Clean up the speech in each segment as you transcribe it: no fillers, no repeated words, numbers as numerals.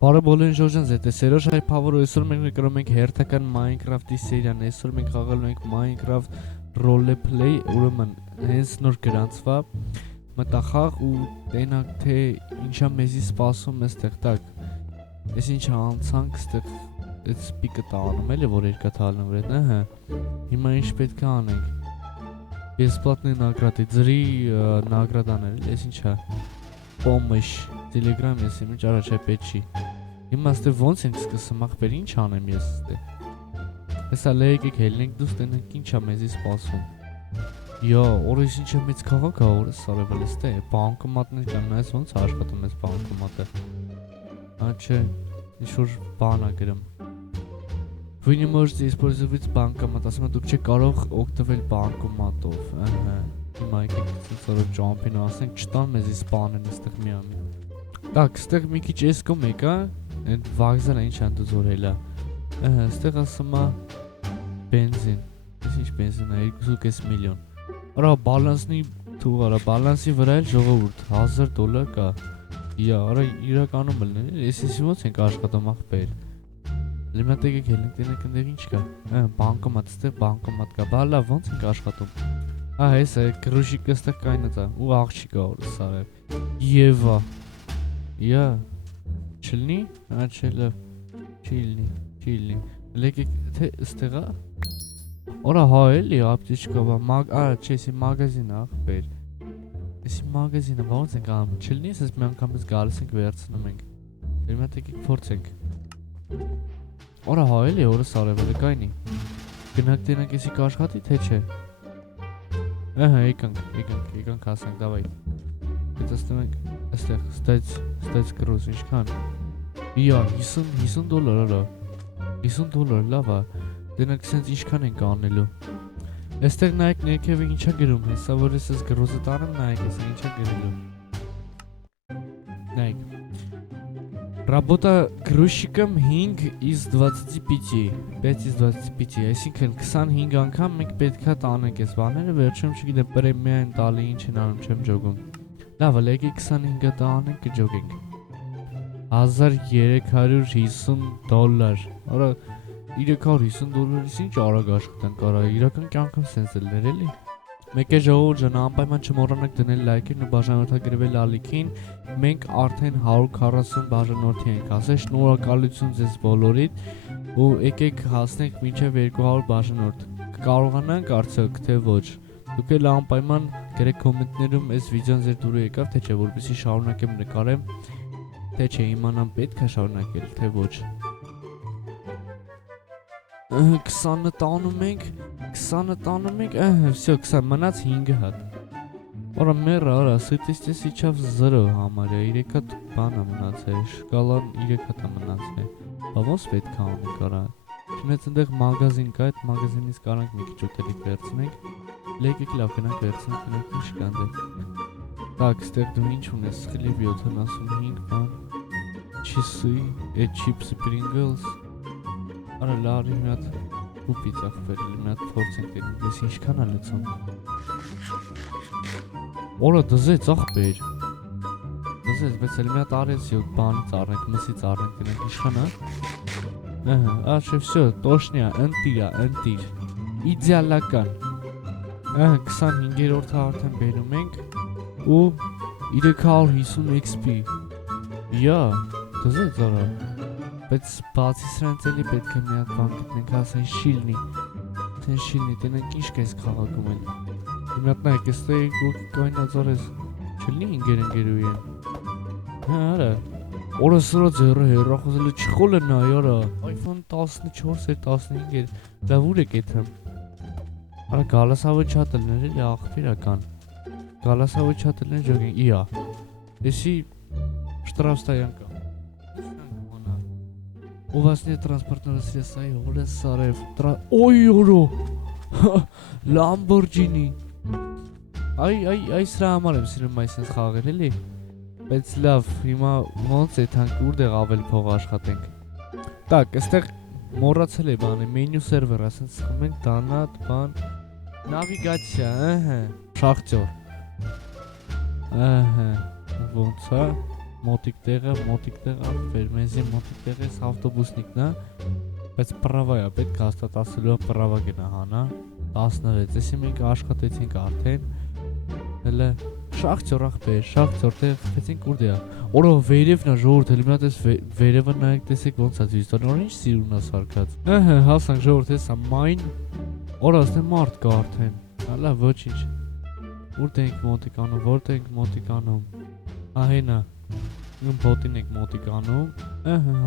Բարը բոլորին ժողովուրդ, դե Սերոժ Հայփավորը այսօր մենք կրում ենք հերթական Minecraft-ի սերիան, այսօր մենք խաղալու ենք Minecraft Roleplay, ուրեմն հենց նոր գրանցվա մտախաղ ու տենակ թե ինչա մեզի սպասում էստեղ, տակ ես ինչ անցանք ստեղ այդ սպիկը տանում էլի, որ երկա թալնում վրետ, հա, հիմա ինչ պետք է անենք, бесплатный награды, ձրի նագրադաներ, ես ինչա, помощь, Telegram ես իմ ինչ առաջ է պետք չի Հիմա ստե ոնց ենք սկսում ախպեր ինչ անեմ ես ստե Հեսա լեգեք հելնենք դուս տենենք ինչա մեզի սպասում Յո, օրես ինչա մեծ քաղաք ա օրես սարևել ստե Բանկոմատներ կան նայես ոնց աշխատում ես բանկոմատը Ա չէ, ինչ-որ բան ա գրում Вы не можете использовать банкомат, ասում եմ դուք չեք կարող օգտվել բանկոմատով Հիմա եկեք ծորը ջամփին ասենք չտան մեզի սպանեն ստեղ միամի Так, ստեղ մի քիչ էս կոմ եկա Այդ վագզանը ինչ ան դու զորելա Ստեղ ասում է բենզին Ես ինչ բենզին է 2.5 միլիոն Արա բալանսնի թուղ արա բալանսի վրա էլ ժողովուրդ $1000 կա Իա արա իրականում լներ Ես ոնց ենք աշխատում ախպեր Լիմնատ եկեք հելնենք տենեք ընդեղ ինչ կա բանկոմատ ստեղ բանկոմատ կա բալա ոնց ենք աշխատում Այս է գրուշիկը ստեղ կայնած է ու աղջիկը օրս սարև Եվա Իա Չլնի, չելը, չիլնի, լեկեք, թե ստեղա Որա հա էլի, ապտիչկով, չէ, եսի մագազին ախպեր Եսի մագազինը, ոնց ենք անում, չլնի, ես մի անգամ ես գալիս ենք վերցնում ենք Դեր մատ եկեք փորձենք Որա հա էլի, օրս արևել է կայնի Գնակ տենակ եսի կաշխատի, թե չէ Ահա, եկանք հասանք, դավայ Այդ աստեմ ենք, աստեղ, ստայց կրոս, ինչքան Իա, $50 արա $50 լավ է Դենակ սենց ինչքան ենք անելու Էստեղ նայեք ներքև ինչա գրում հեսա որ ես ես գրոզը տանեմ նայեք ես ինչա գրելու Նայեք Работа грузчиком 5 из 25 5 из 25 Այսինքն 25 անգամ մենք պետք է տանենք այս բաները վերջում չգիտեմ պրեմիա են տալի ինչ են անում չեմ ջոգում Լավ լեգի 25-ը տանենք կջոգենք $1350 Արա $350-ից ինչ արագ աշխատանք արա իրական կյանքում սենց էլ ներելի Մեկ է ժողովուրդ ջան անպայման չմոռանաք դնել լայքերն ու բաժանորդագրվել ալիքին Մենք արդեն 140 բաժանորդի ենք ասել շնորհակալություն ձեզ բոլորիդ ու եկեք հասնենք մինչև 200 բաժանորդ Կկարողանանք արդյոք թե ոչ Դուք էլ անպայման գրեք կոմենտներում այս վիդեոն ձեր դուրը եկավ թե չէ որպեսզի շարունակեմ նկարեմ Թե չէ իմանամ պետք է շարունակել թե ոչ 20-ը տանում ենք 20-ը տանում ենք всё 20 մնաց 5 հատ Որա մեռա արա ստատիստիկս իջավ 0 համարյա 3 հատ բան է մնացել շկալան 3 հատ է մնացել Բա ոնց պետք է անենք արա Չնայած այնտեղ մագազին կա այդ մագազինից կարանք մի քիչ ուտելիք վերցնենք Լեկեք լավ գնանք վերցնենք գնանք ինչ կանդե Так, ստեղ դու ինչ ունես խլիվ 75 բան Չիսի, այդ չիպսը Pringles Արա լարի մի հատ ուպից ախպերելի մի հատ փորձենք տենենք ես ինչքան է լցում Որա դզեց ախպեր Դզեց, բայց էլ մի հատ արեցի ու բանից առնենք, մսից առնենք տենենք ինչքան է Աշե վսյո, տոշնի է, ընտիր Իդեալական 25-րդ արդեն բերում ենք ու 350 XP Իա, դզեց արա Բայց բացի սրանց էլի պետք է մի հատ բան գտնենք ասեն շիլնի Թեն շիլնի, տենենք ինչ կես խաղակում էլ Մի հատ նայք, եստեղ գոքի կայնած արես Չլնի ինգեր են Հա արա Օրը սրա ձերը հեռախոսելը չխոլ է նայ արա iPhone 14 էր 15 էր Լավ ուր եք եթեմ Արա գալասավը չատելներ էլի աղպիրական Գալասավը չատելներ ջոգեն իա Եսի շտրավստայանկա У вас нет транспортного средства, Оля Сараев. Ой, Оро! Lamborghini. Ay սրա համար եմ սիրում այսպես խաղեր էլի։ Բայց լավ, հիմա ոնց է թանկ որտեղ ավել փող աշխատենք։ Так, այստեղ մոռացել եմ բանը, մենյու սերվեր, ասենց սկում ենք դանատ, բան, նավիգացիա, շախտյոր։ Ոնց է։ մոտիկ տեղը, վերմեզի մոտիկ տեղը, այս ավտոբուսնիկն է, բայց պրավա է, պետք է հաստատասելու պրավա գնա հանա, 16, եսի մենք աշխատեցինք արդեն, հելը շաղցոր աղբեր, շաղցոր տեղ խպեցինք ուր դեա, օրո վերևն է ժողորդ, հելի մնատ ես վերևը նայեք տեսեք ոնց է ձույստորն, որ ինչ սիրուն է սարկած, հասանք ժողորդ հեսա մայն, օրո ասնե մարդ կա արդեն, հալա ոչինչ, ուր դենք մոտիկ անում, որդ ենք մոտիկ անում, ահենա, բոտին ենք մոտիկ անում,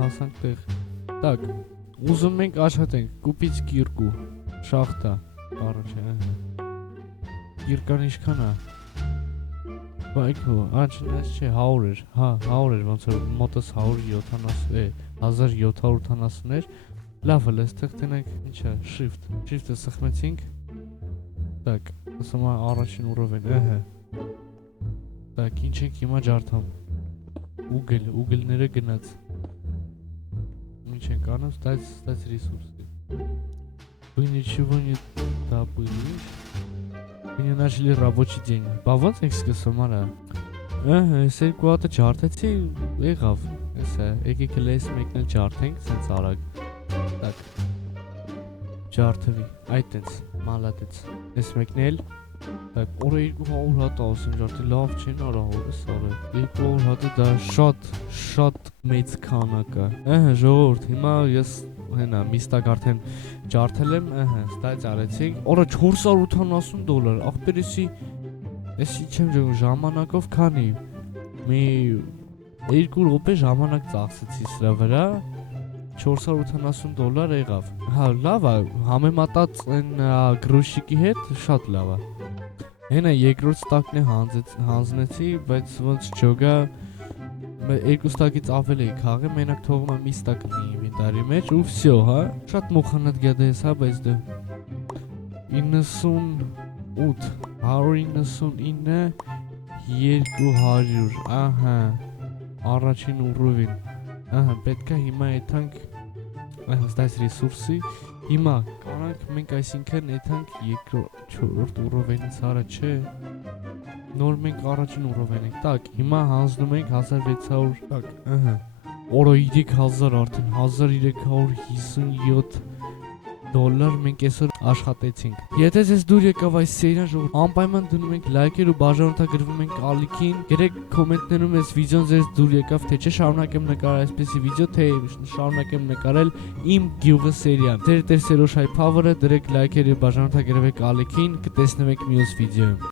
հասանք տեղ, տակ, ուզում ենք աշխատենք, կուպից կիրկու, շաղթա, առաջ է, կիրկան իշքան է, բայքո, անչնես չէ, 100 էր, հա, 100 էր, ոնց որ մոտս 1780 էր, լավ էլ էստեղ տենենք, ինչ է, շիվտը սխմեցինք, տակ, ասում է առաջին ուրով են, տակ, ինչ ենք հիմա ջարդամ, ուգլները գնաց, ինչ ենք անում, ստаць ресурсы, вы ничего не добыли, вы не начали рабочий день, բա ոնց ենք սկսում արա, ես երկու հատը ջարդեցի, եղավ, ես է, եկեք էլ ես մեկն էլ ջարդենք, սենց արագ, տակ, ջարդվի, այդ ենց, մալատեց, ես մեկն էլ, օրը 200 հատ ասում ջարդի, լավ չեն արա հորս արը, 200 հատը դա շատ մեծ քանակ է, ժողորդ, հիմա ես հենա, միստակ արդեն ջարդել եմ, ստայց արեցինք, օրը $480, աղբեր եսի չեմ ջգում, ժամանակով քանի, մի 2 րոպե ժամանակ ծախսեցի սրա վրա, $480 եղավ, հա լավ է, համեմատած են գրոշիկի հետ, շատ լավ է, հենա երկրորդ ստակն է հանձնեցի, բայց ոնց չոգա, երկու ստակից ավել էի քաղը, մենակ թողում եմ մի ստակ ինվենտարի մեջ ու վսյո, հա, շատ մուխանատ գյադա ես, հա, բայց դե 98, 199, 200, ահա, առաջին ուրովին, ահա, պետք է հիմա եթանք, ստայց ռեսուրսի, հիմա, կանանք մենք այսինքն եթանք երկրորդ ուրովենից արա չէ, նոր մենք առաջին ուրովեն ենք, տակ, հիմա հանձնում ենք 1600, տակ, օրո 3000 արդեն, 1357 դոլար մենք այսօր աշխատեցինք, եթե ձեզ դուր եկավ այս սերիան ժողովուրդ, անպայման դնում ենք լայքեր ու բաժանորդագրվում ենք ալիքին, գրեք կոմենտներում այս վիդեոն ձեզ դուր եկավ, թե չէ շարունակեմ նկարել այսպեսի վիդեո, թե շարունակեմ նկարել իմ գյուղը սերիան, ձեր Սերոժ Հայ Փավերը, դրեք լայքեր ու բաժանորդագրվեք ալիքին, կտեսնվենք մյուս վիդեոյում։